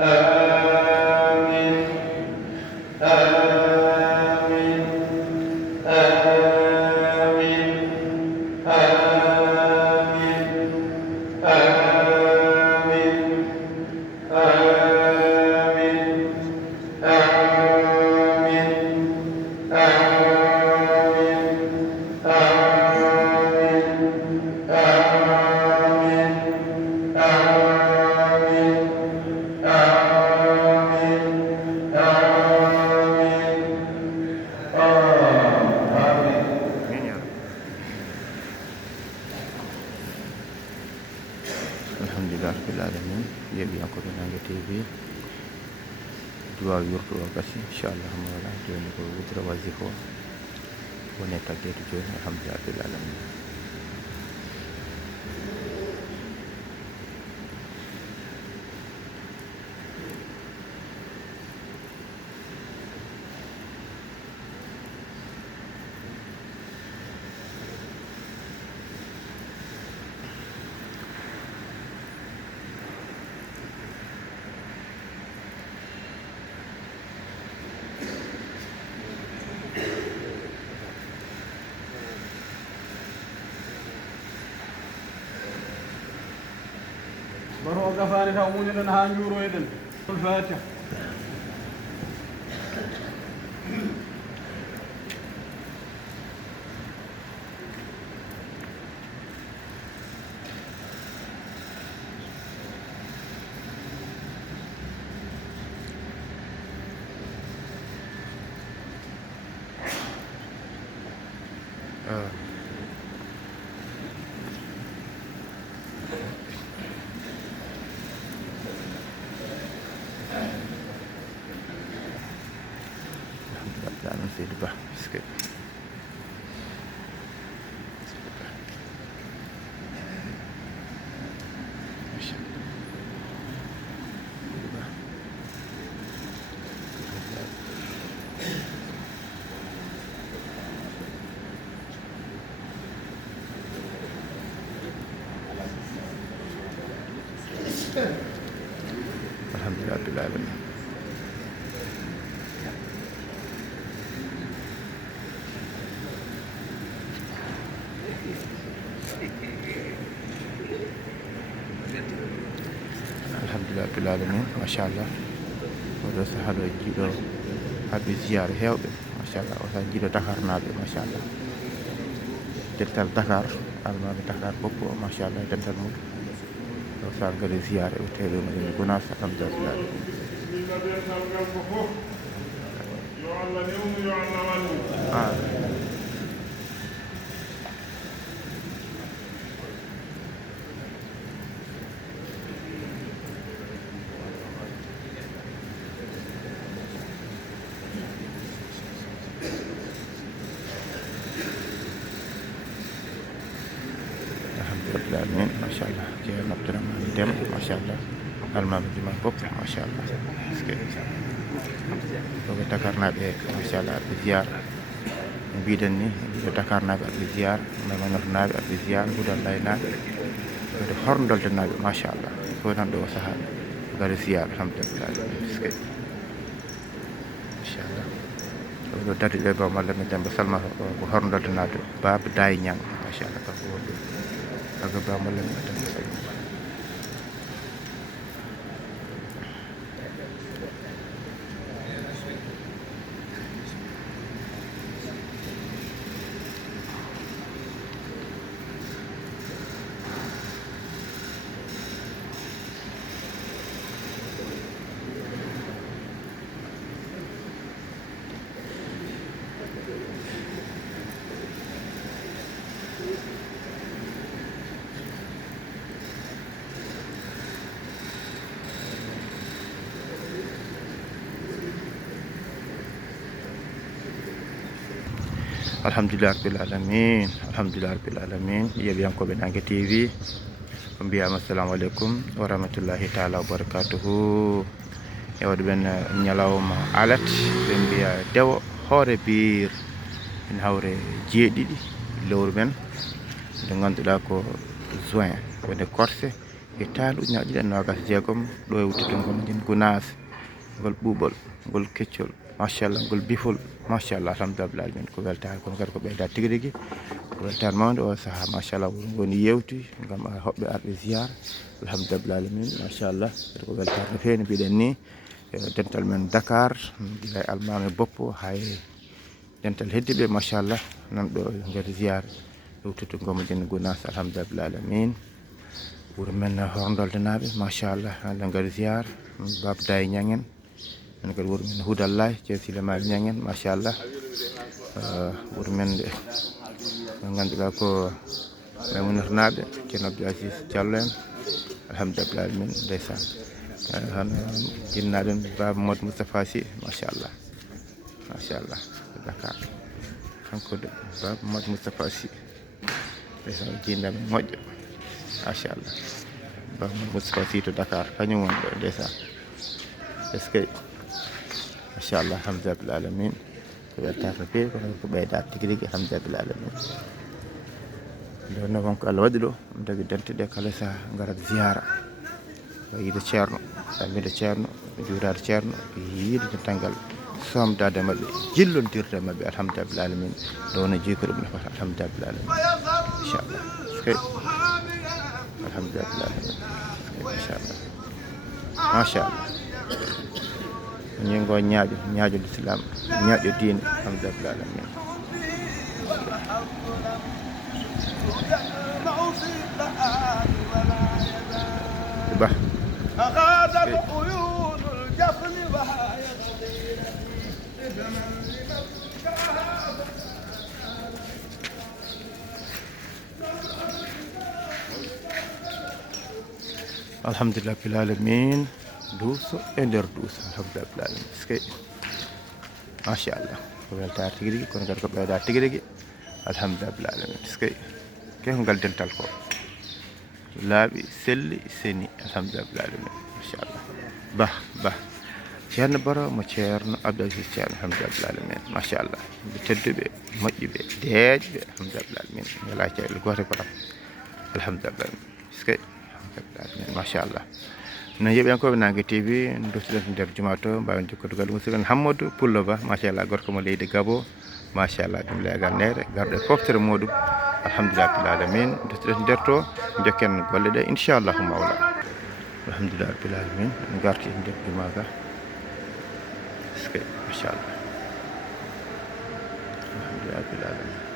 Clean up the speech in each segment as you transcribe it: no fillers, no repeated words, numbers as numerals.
آمين آمين آمين آمين آمين آمين آمين Amin ya Rabbi. Alhamdulillah rabbil alamin. Yeɓi yankoɓe Nangue TV duwaw yurtuwa gasi inchallah mawla joni ko wudira wasifo woni taggede joni alhamdulillah rabbil alamin. baro gafani taw muñiɗen ha juuroyɗen الفاتحة. Jangan sih bah sikit. Alhamdulillah rabbil alamin. Alhamdulillah rabbil alamin. Masyaallah. Oɗo sahaa ɗo jiiɗo haɓe ziyara hewɓe machallah o saha jiiɗo Dakar naaɓe machallah dental Dakar almaɓe Dakar fof o machallah dental mum o saha gaari ziyara ɓe teeɗo madina Gounass alhamdulillah rabbil alamin. Alhamdulillah alamin machallah ceerno Abdourahmane Déme machallah almaɓe juman fof machallah ɗoɓe Dakar naaɓe machallah aɓe ziyara no mbiɗen ni ɓe Dakar naaɓe aɓe ziyara Mamadou naaɓe aɓe ziyara Goudallaye naaɓe ɓeɗe horndolde naaɓe machallah fof nan ɗo o saaha gaari ziyara alhamdulillah alamin inchallah ɗo darde ɗo ba malla mi Demba Salma ko horndolde naaɓe Baba Daye Niang machallah kanko woni aga ba malla mi Demba Salma. Alhamdulillah rabbil alamin. Alhamdulillah rabbil alamin. Yeɓiyankoɓe Nangue TV ko mbiyama assalamu aleykum wa rahmatullahi taala wa barakatuhu. e waɗi ɓen ñalawma alet ɓe mbiya dewo hoore biir ene hawre jeeɗiɗi lewru men nde ganduɗa ko juin woni corse taal ujunnaaje ɗiɗi e nogas e jeegom ɗo e wuttude ngol jin Gounass ngol ɓuuɓol ngol keccol machallah ngol bifol machallah alhamdulillah alamin ko weltare kono kadi ko ɓeyda tigui rigui ko weltare mawde o saaha machallah woni goni yewti gam hoɓɓe arɓe ziyara alhamdulillah alamin machallah kadi ko weltare no fewi no mbiɗen ni dental men Dakar guila e almami boppo hay dental heddiɓe machallah nan ɗo gadi ziyara e wuttude gomoɗen Gounass alhamdulillah alamin wuro men Horndolde naaɓe machallah Allah gadi ziyara Baba Daye Niang en kadi wuro men Houdallahi Thiel Mali Niang en machallah wuro men nde ɓe ganduɗa ko Maymounata naaɓe ceerno Abdoul Aziz Diallo en alhamdulillah alamin ndeysan hono jinnaɗen Baba Modou Moustapha Sy machallah Dakar kanko de Baba Modou Moustapha Sy ndeysan jinnaɓe moƴƴo machallah Baba Modou Moustapha Sy to Dakar kañum woni ɗo ndeysan est ce que machallah alhamdulillah alamin ko weltare no fewi kono ko ɓeyda tigui rigui alhamdulillah alamin nde wonno wonko Allah waɗi ɗo ɗum tagui dente ɗe kala saaha garat ziyara yiide ceerno salmide ceerno juurade ceerno yiide dental somdade mabɓe jillondirde mabɓe alhamdulillah alamin nde wonno jeeyi ko ɗum nafata alhamdulillah alamin inchallah kay alhamdulillah alamin inchallah machallah ñingo ñaajo l'islam ñaajo diine alhamdulillah alamin ba alhamdulillah bil alamin duuso e nder duuso alhamdulillah alamin skay machallah ko weltare tigui rigui kono kadi ko ɓeyda tigui rigui alhamdulillah alamin skay ke ko ngal dental ko laaɓi selli seni alhamdulillah alamin machallah ba ceerno Baro mo ceerno Abdoul Aziz Ceerno alhamdulillah alamin machallah ɓe tedduɓe moƴƴuɓe deeƴɓe alhamdulillah alamin wala cayɗo goto ko ɗam alhamdulillah alamin skay alhamdulillah alamin machallah no yeɓiyankoɓe Nangue TV duttoɗen to nder juma to mbawen jokkodugal musidɗo Hammadou Pullo Ba machallah gorko mo leydi Gabo machallah ɗum leegal nere garɗo e foftere muɗum alhamdulillah rabbil alamin duttoɗen to nder to jokken golle ɗe inchallahu mawla alhamdulillah rabbil alamin en garti e nder juma ka machallah alhamdulillah rabbil alamin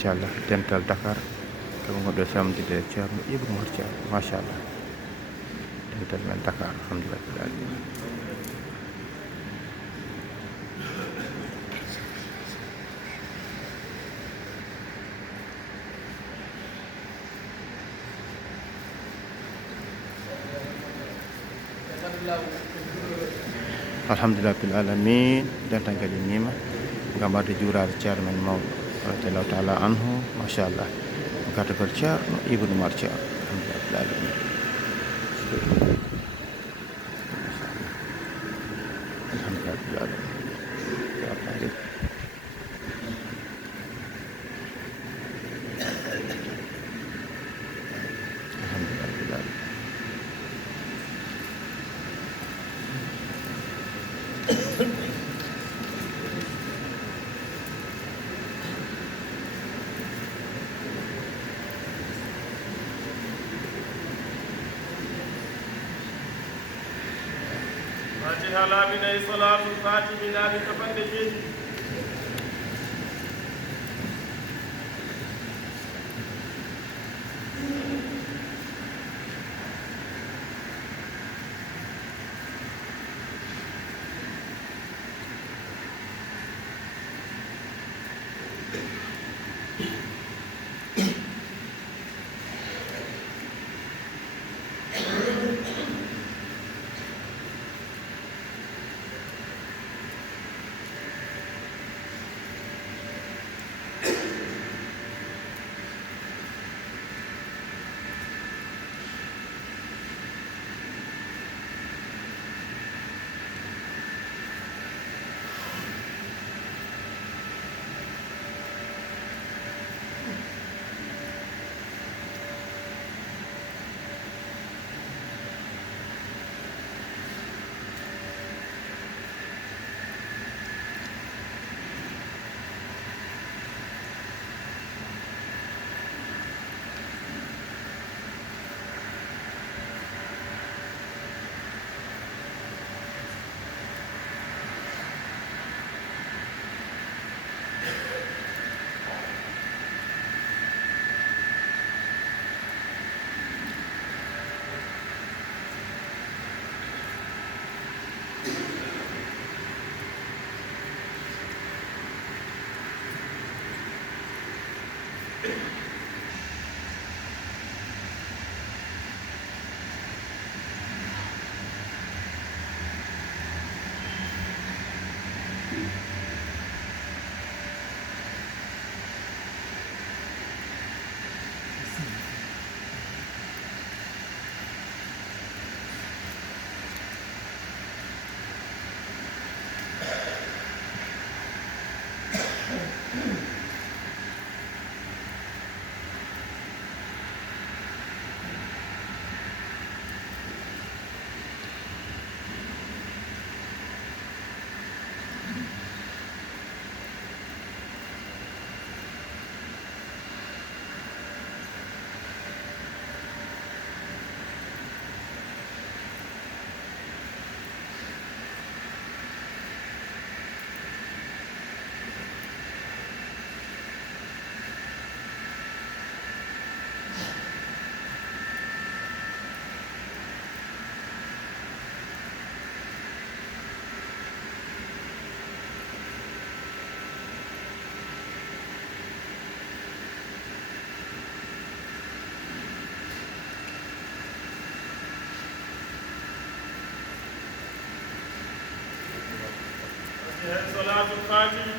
machallah dental Dakar kamo goɗɗo samdide ceerno Ibou Mor Thiam machallah dental men Dakar alhamdulillah alhamdulillah bil alamin dental kadi nima gam warde juurade ceerno men mawɗo radhiyallahu taala anhu machallah gàtt kër Ceerno Ibnu Mar Ceerno alhamdulillahi rabbil alamin alhamdulillahi rabbil alamin alhamdulillahi rabbil alamin fatiha laabinay salatul fatihi laabi capanɗe jeeɗiɗi salatul fatihi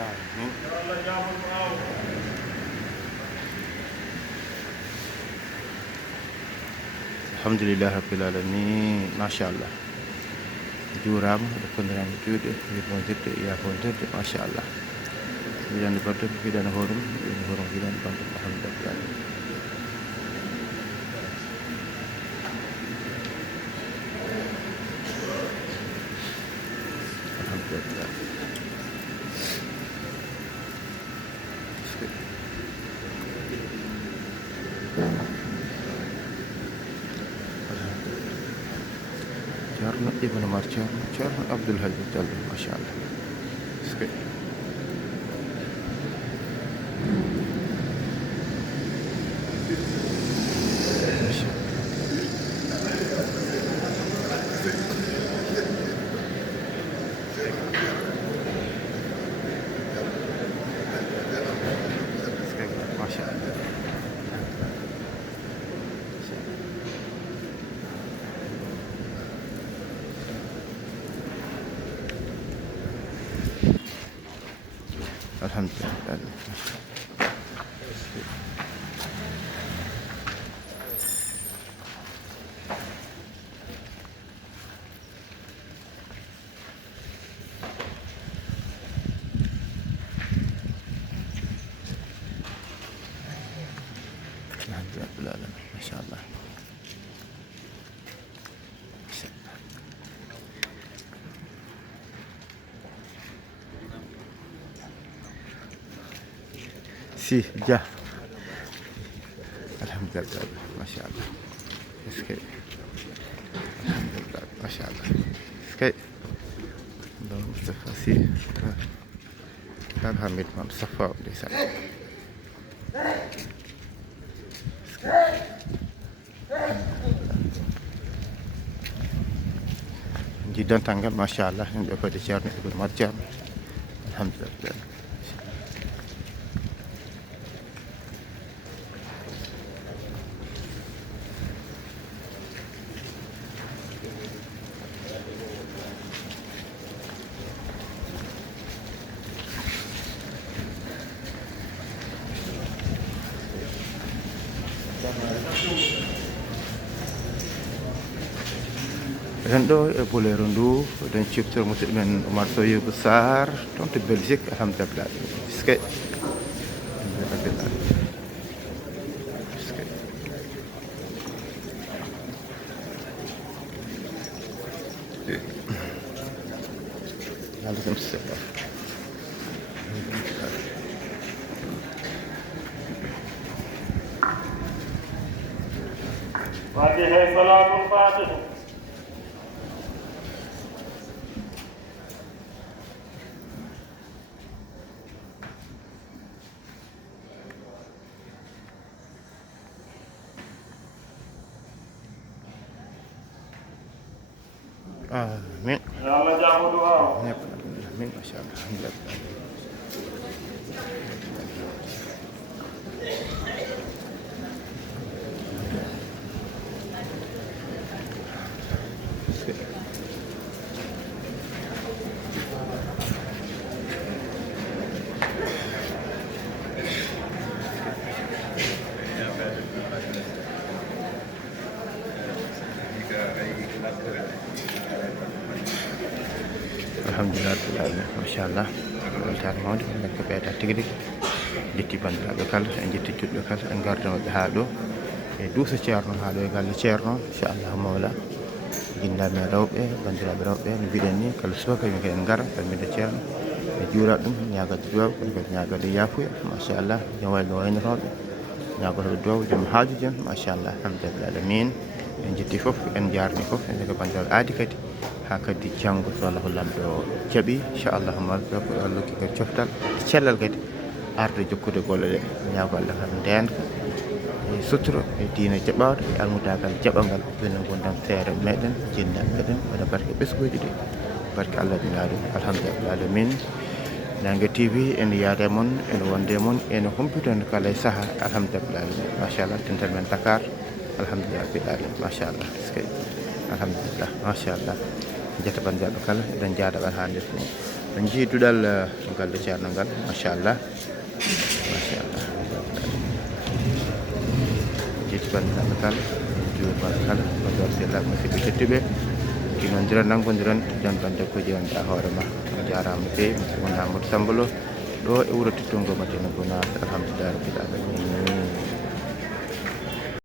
amin Allah jaabol ko aw alhamdulillahi rabbil alamin machallah juurama dokkondirama juuɗe wirmodirde yafondirde machallah wiɗande bantum wiɗande horum wiɗande horum wiɗande bantum alhamdulillahi rabbil alamin alhamdulillah Ceerno Ibnu Mar Ceerno Ceerno Abdoul Aziz Diallo machallah alhamdulillah. Alhamdulillah, masyaallah. Si, ja. Alhamdulillah, masyaallah. Sekali. Alhamdulillah, masyaallah. Sekali. Allah Mustafa si. Hamid Mustafa di sana. Jidan tanggal masyaallah yang dapat dicerna Ibnu Marjan. Alhamdulillah. Rendo boleh rendu dan chipter musik dengan Umar Soye besar untuk Belgique alhamdulillah. Sikit. Alhamdulillah. Sikit. Alhamdulillah. Fatihah salatul Fatihah. Amin. Ya Allah jamu doa. Amin. Masyaallah. Alhamdulillah. Alhamdulillah, masyaallah. Tar mawde ko ɓeeta tigi rigi jetti bandiraɓe kala en jetti juɗɓe kala en gardinoɓe haa ɗo e duusa ceerno haa ɗo e galle ceerno inchallahu mawla jinnaɓe men rewɓe bandiraɓe rewɓe no mbiɗen ni kala subaka yimɓe kadi en gara kalminde ceerno e juuraɓe ɗum ñagade duwaw kadi kadi ñagade yaafuya machallah jom wayno waynotoɓe ñagotoɓe duwaw joom haaju jen machallah alhamdulillah alamin en jetti fof en jarni fof en ko bandiraɓe aadi kadi ha kadi janggo so Allah lamɗo jaɓi inchallah malko Allah ki kadi coftal cellal kadi arde jokkude golle ɗe ñaago Allah kam ndenka e suturo e diina jaɓawde e almudagal jaɓangal ɓenen gondam feere meɗen jinnaɓe meɗen waɗa barke ɓesguji ɗi barke Allah ɗinaɗum alhamdulillah alamin Nangue TV ene yaade mon ene wonde mon ene humpitone kala e saaha alhamdulillah machallah dental men Dakar alhamdulillah bil alamin machallah alhamdulillah machallah jetta bandiraɓe kala eɗen jaadaɓe ha nder ni en jiiduɗal galle ceerno ngal machallah jetti bandiraɓe kala juurmaɓe kala badorsillaɓe musidɓe tedduɓe kinodiran nanggodiran jan bande ko jewanɗa hoorema jarama no fewi musidɗo Amadou Samba Lo ɗo e wuuro Tittungo Madina Gounass alhamdulillah rabbil alamin